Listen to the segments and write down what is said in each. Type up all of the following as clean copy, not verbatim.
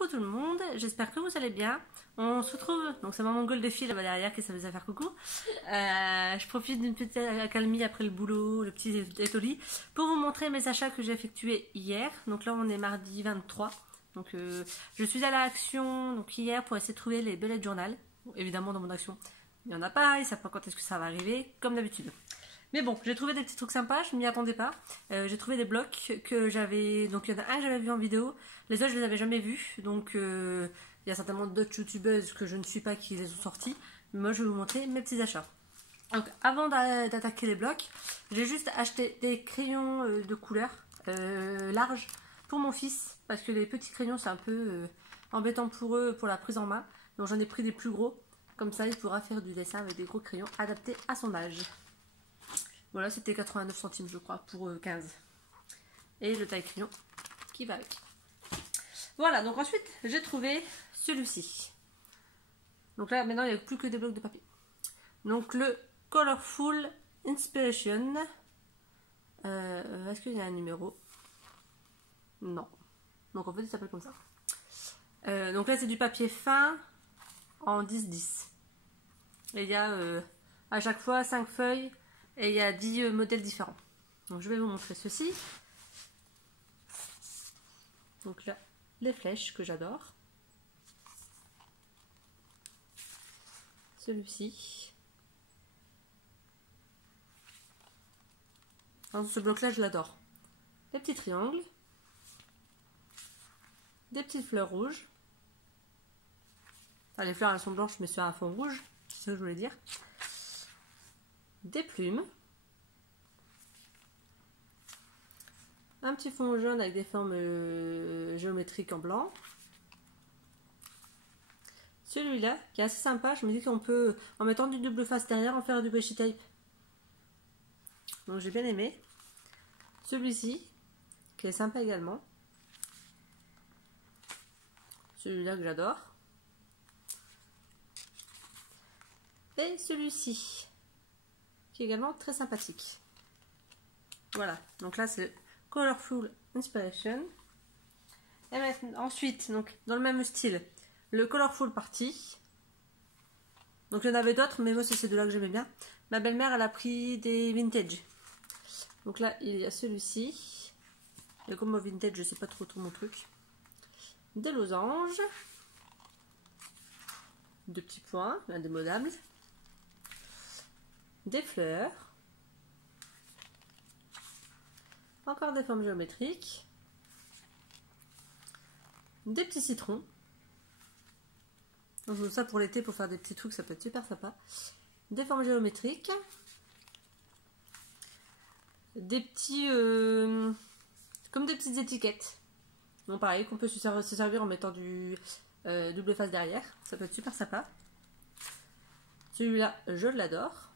Coucou tout le monde, j'espère que vous allez bien. On se retrouve, donc c'est maman Goldefille là-bas derrière qui s'amuse à faire coucou. Je profite d'une petite accalmie après le boulot, le petit étoli, pour vous montrer mes achats que j'ai effectués hier. Donc là on est mardi 23. Donc je suis à l'action donc hier pour essayer de trouver les bullet journal. Bon, évidemment dans mon action il n'y en a pas, ils ne savent pas quand est-ce que ça va arriver, comme d'habitude. Mais bon, j'ai trouvé des petits trucs sympas, je m'y attendais pas. J'ai trouvé des blocs que j'avais... Donc il y en a un que j'avais vu en vidéo, les autres je les avais jamais vus. Donc il y a certainement d'autres youtubeuses que je ne suis pas qui les ont sortis. Mais moi je vais vous montrer mes petits achats. Donc avant d'attaquer les blocs, j'ai juste acheté des crayons de couleur larges pour mon fils. Parce que les petits crayons c'est un peu embêtant pour eux pour la prise en main. Donc j'en ai pris des plus gros. Comme ça il pourra faire du dessin avec des gros crayons adaptés à son âge. Voilà, c'était 89 centimes je crois pour 15. Et le taille crayon qui va avec. Voilà, donc ensuite j'ai trouvé celui-ci. Donc là maintenant il n'y a plus que des blocs de papier. Donc le Colorful Inspiration. Est-ce qu'il y a un numéro? Non. Donc en fait il s'appelle comme ça. Donc là c'est du papier fin en 10-10. Et il y a à chaque fois 5 feuilles. Et il y a 10 modèles différents. Donc je vais vous montrer ceci. Donc là, les flèches que j'adore. Celui-ci. Ce bloc-là, je l'adore. Les petits triangles. Des petites fleurs rouges. Enfin, les fleurs, elles sont blanches, mais sur un fond rouge. C'est ça que je voulais dire. Des plumes, un petit fond jaune avec des formes géométriques en blanc. Celui-là qui est assez sympa, je me dis qu'on peut en mettant du double face derrière en faire du washi tape. Donc j'ai bien aimé. Celui-ci qui est sympa également. Celui-là que j'adore. Et celui-ci également très sympathique. Voilà, donc là c'est Colorful Inspiration. Et maintenant, ensuite, donc dans le même style, le Colorful Party. Donc il y en avait d'autres, mais moi c'est ces deux-là que j'aimais bien. Ma belle-mère elle a pris des vintage. Donc là il y a celui-ci. Et comme moi vintage, je sais pas trop mon truc. Des losanges. Deux petits points, indémodables. Des fleurs, encore des formes géométriques, des petits citrons. Donc ça pour l'été pour faire des petits trucs ça peut être super sympa. Des formes géométriques, des petits comme des petites étiquettes. Donc pareil qu'on peut se servir en mettant du double face derrière, ça peut être super sympa. Celui-là je l'adore.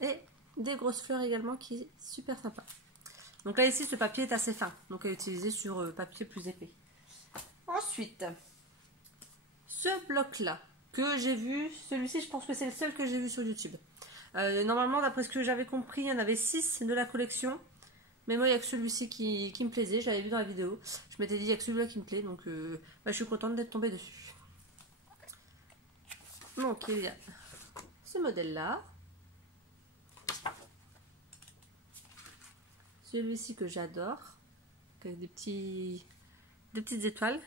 Et des grosses fleurs également qui est super sympa. Donc là ici ce papier est assez fin, donc à utiliser sur papier plus épais. Ensuite, ce bloc là que j'ai vu, celui-ci je pense que c'est le seul que j'ai vu sur YouTube. Normalement d'après ce que j'avais compris il y en avait 6 de la collection. Mais moi il n'y a que celui-ci qui me plaisait, j'avais vu dans la vidéo. Je m'étais dit il n'y a que celui-là qui me plaît, donc je suis contente d'être tombée dessus. Donc il y a ce modèle là. Celui-ci que j'adore, avec des petites étoiles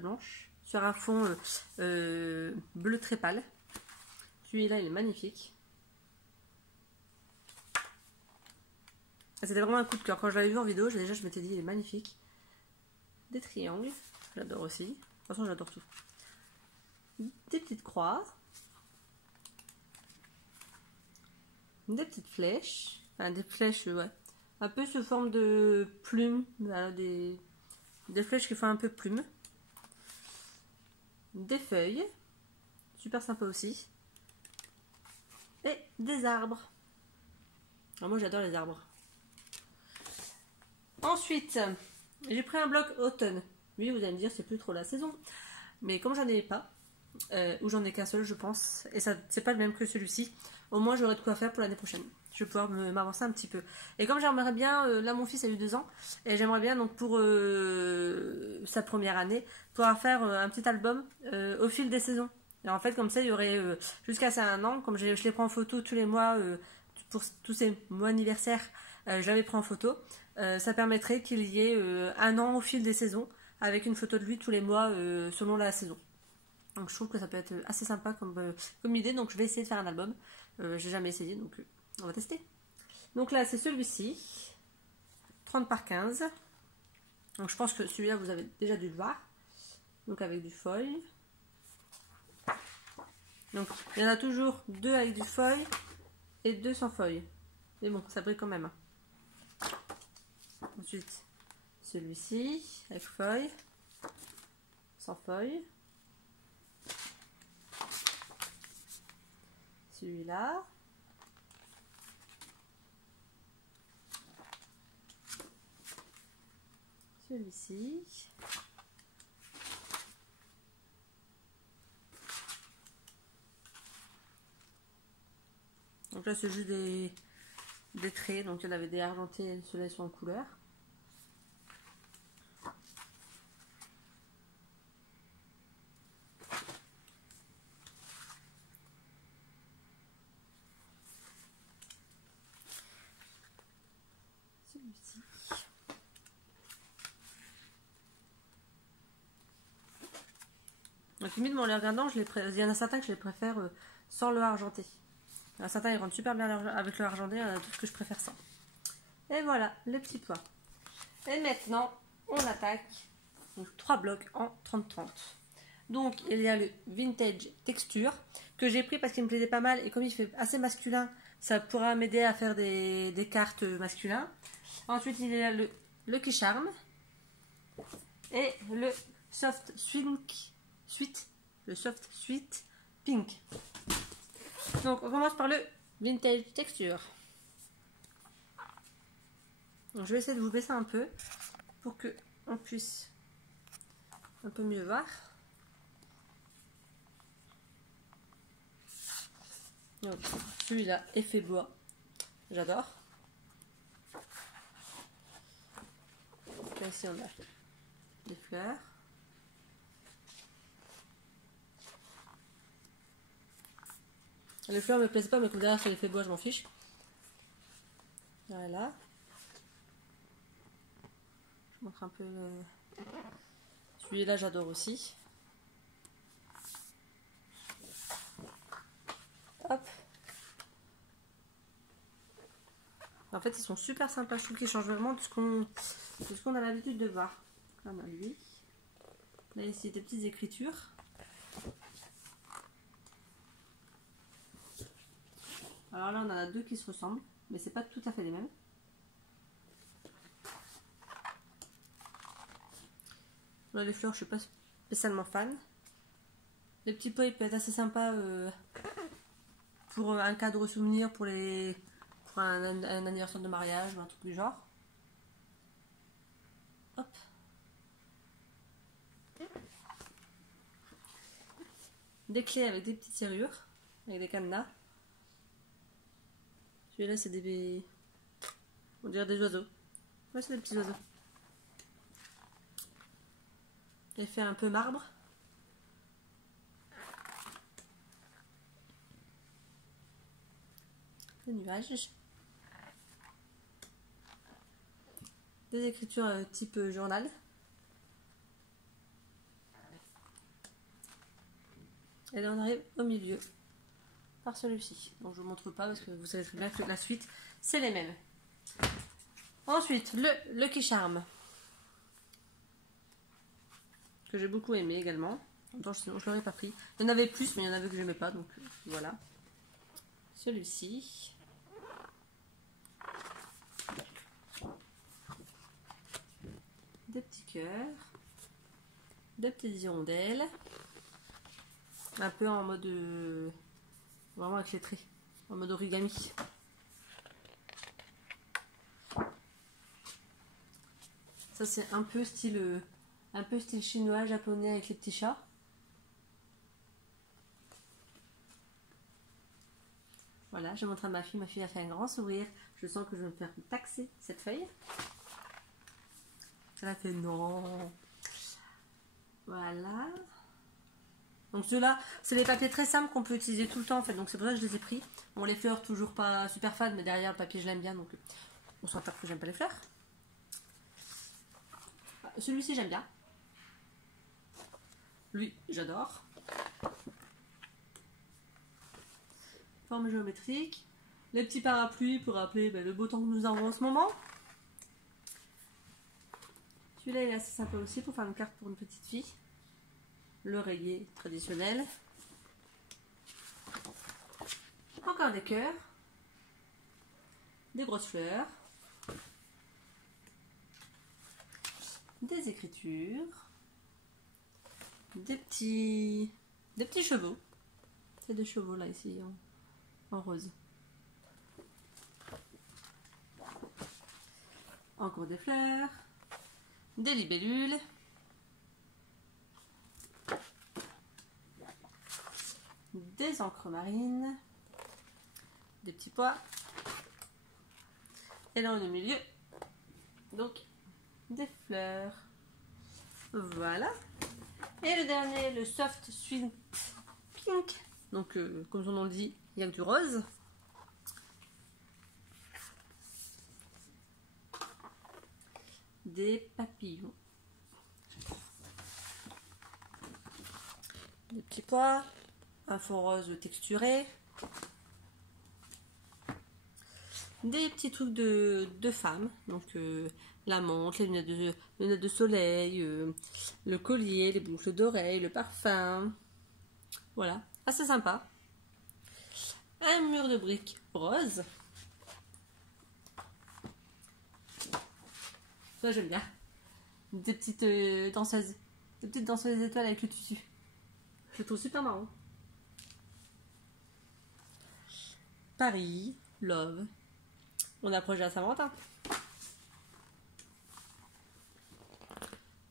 blanches, sur un fond bleu très pâle. Celui-là il est magnifique. C'était vraiment un coup de cœur. Quand je l'avais vu en vidéo, déjà je m'étais dit il est magnifique. Des triangles, j'adore aussi. De toute façon j'adore tout. Des petites croix. Des petites flèches. Enfin des flèches, ouais. Un peu sous forme de plumes, voilà, des flèches qui font un peu plume. Des feuilles, super sympa aussi. Et des arbres. Alors moi j'adore les arbres. Ensuite, j'ai pris un bloc automne. Lui vous allez me dire c'est plus trop la saison. Mais comme j'en ai pas, ou j'en ai qu'un seul je pense, et ça c'est pas le même que celui-ci, au moins j'aurai de quoi faire pour l'année prochaine. je vais pouvoir m'avancer un petit peu. Et comme j'aimerais bien, là mon fils a eu 2 ans, et j'aimerais bien donc pour sa première année, pouvoir faire un petit album au fil des saisons. Et en fait comme ça il y aurait jusqu'à ses 1 an, comme je les prends en photo tous les mois pour tous ces mois anniversaires, je l'avais pris en photo. Ça permettrait qu'il y ait 1 an au fil des saisons, avec une photo de lui tous les mois selon la saison. Donc je trouve que ça peut être assez sympa comme idée, donc je vais essayer de faire un album. J'ai jamais essayé, donc on va tester. Donc là c'est celui-ci, 30 par 15. Donc je pense que celui-là vous avez déjà dû le voir. Donc avec du foil. Donc il y en a toujours 2 avec du foil et 2 sans foil. Mais bon, ça brille quand même. Ensuite, celui-ci avec feuille, sans feuille. Celui-là. Celui-ci. Donc là, c'est juste des traits. Donc il y en avait des argentés et ceux-là sont en couleur. Celui-ci. Donc limite, en les regardant, il y en a certains que je les préfère sans le argenté. Il y en a certains, ils rentrent super bien avec le argenté, il y en a d'autres que je préfère sans. Et voilà, le petit pois. Et maintenant, on attaque. Donc 3 blocs en 30-30. Donc il y a le Vintage Texture que j'ai pris parce qu'il me plaisait pas mal et comme il fait assez masculin, ça pourra m'aider à faire des cartes masculins. Ensuite il y a le Lucky Charm et le Soft Sweet Pink. Donc on commence par le Vintage Texture. Donc, je vais essayer de vous baisser un peu pour que on puisse un peu mieux voir. Donc celui-là, effet bois, j'adore. Là ici on a des fleurs. Les fleurs me plaisent pas, mais comme derrière c'est l'effet bois, je m'en fiche. Voilà. Je montre un peu celui-là, j'adore aussi. Hop. En fait, ils sont super sympas. Je trouve qu'ils changent vraiment de ce qu'on a l'habitude de voir. Là, on a lui. Là, ici, des petites écritures. Alors là, on en a 2 qui se ressemblent, mais c'est pas tout à fait les mêmes. Là, les fleurs, je suis pas spécialement fan. Les petits pots, ils peuvent être assez sympas pour un cadre souvenir, pour un anniversaire de mariage ou un truc du genre. Hop. Des clés avec des petites serrures, avec des cadenas. Celui-là, c'est des... on dirait des oiseaux. Ouais, c'est des petits oiseaux. Effet un peu marbre. Des nuages. Des écritures type journal. Et là on arrive au milieu par celui-ci. Donc je vous montre pas parce que vous savez très bien que la suite c'est les mêmes. Ensuite le Lucky Charm que j'ai beaucoup aimé également. Donc, sinon je l'aurais pas pris. Il y en avait plus mais il y en avait que j'aimais pas donc voilà. Celui-ci. Des petits cœurs. Des petites hirondelles. Un peu en mode vraiment avec les traits, en mode origami. Ça c'est un peu style chinois, japonais avec les petits chats. Voilà, je montre à ma fille a fait un grand sourire. Je sens que je vais me faire taxer cette feuille. Elle a fait non. Voilà. Donc ceux-là, c'est des papiers très simples qu'on peut utiliser tout le temps en fait, donc c'est pour ça que je les ai pris. Bon, les fleurs, toujours pas super fan, mais derrière le papier je l'aime bien, donc on s'entend que j'aime pas les fleurs. Celui-ci j'aime bien. Lui, j'adore. Forme géométrique. Les petits parapluies pour rappeler le beau temps que nous avons en ce moment. Celui-là il est assez sympa aussi pour faire une carte pour une petite fille. L'oreiller traditionnel. Encore des cœurs. Des grosses fleurs. Des écritures. Des petits chevaux. C'est des chevaux là ici en rose. Encore des fleurs. Des libellules. Des encres marines, des petits pois, et là on est au milieu, donc des fleurs. Voilà. Et le dernier, le Soft Sweet Pink. Donc comme son nom le dit, il n'y a que du rose. Des papillons. Des petits pois. Un fond rose texturé. Des petits trucs de femmes. Donc la montre, les lunettes de soleil, le collier, les boucles d'oreilles, le parfum. Voilà, assez sympa. Un mur de briques rose. Ça j'aime bien. Des petites danseuses. Des petites danseuses étoiles avec le tissu. Je le trouve super marrant. Paris, Love. On approche de la Saint-Valentin.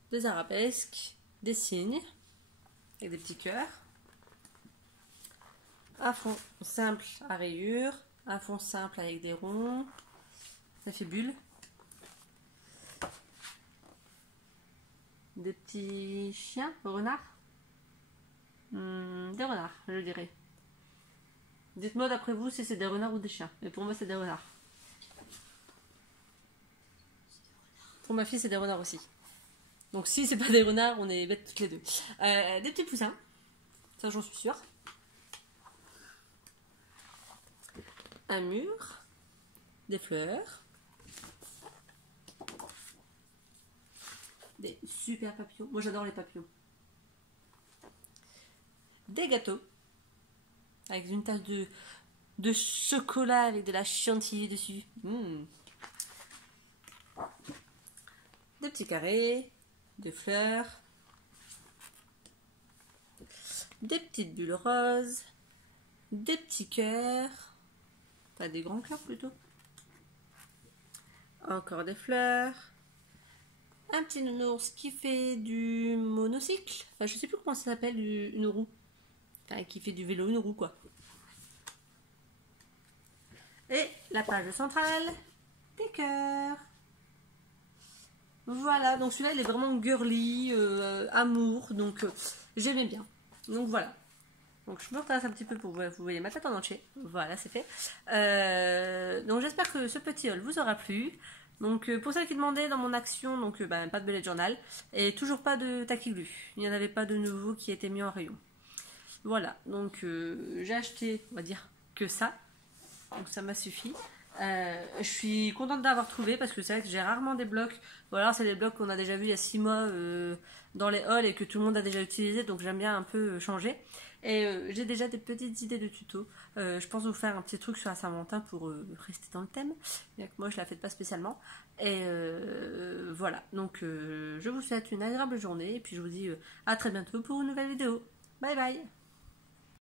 Des arabesques, des signes, avec des petits cœurs. Un fond simple à rayures, un fond simple avec des ronds. Ça fait bulle. Des petits chiens, renards. Des renards, je dirais. Dites-moi d'après vous si c'est des renards ou des chiens. Mais pour moi, c'est des renards. Pour ma fille, c'est des renards aussi. Donc si c'est pas des renards, on est bêtes toutes les deux. Des petits poussins. Ça, j'en suis sûre. Un mur. Des fleurs. Des super papillons. Moi, j'adore les papillons. Des gâteaux. Avec une tasse de chocolat avec de la chantilly dessus. Des petits carrés, des fleurs, des petites bulles roses, des petits cœurs, pas des grands cœurs plutôt. Encore des fleurs, un petit nounours qui fait du monocycle. Enfin, je sais plus comment ça s'appelle, une roue. Enfin, qui fait du vélo, une roue quoi. Et la page centrale, des cœurs. Voilà, donc celui-là il est vraiment girly, amour, donc j'aimais bien. Donc voilà. Donc je me retrace un petit peu pour vous voyez ma tête en entier. Voilà, c'est fait. Donc j'espère que ce petit haul vous aura plu. Donc pour celles qui demandaient dans mon action, donc pas de bullet journal et toujours pas de taquiglu. Il n'y en avait pas de nouveau qui était mis en rayon. Voilà, donc j'ai acheté, on va dire, que ça. Donc ça m'a suffi. Je suis contente d'avoir trouvé parce que c'est vrai que j'ai rarement des blocs. Ou alors c'est des blocs qu'on a déjà vus il y a 6 mois dans les hauls et que tout le monde a déjà utilisé. Donc j'aime bien un peu changer. Et j'ai déjà des petites idées de tutos. Je pense vous faire un petit truc sur la Saint-Valentin pour rester dans le thème. Bien que moi je la fais pas spécialement. Et voilà. Donc je vous souhaite une agréable journée. Et puis je vous dis à très bientôt pour une nouvelle vidéo. Bye bye.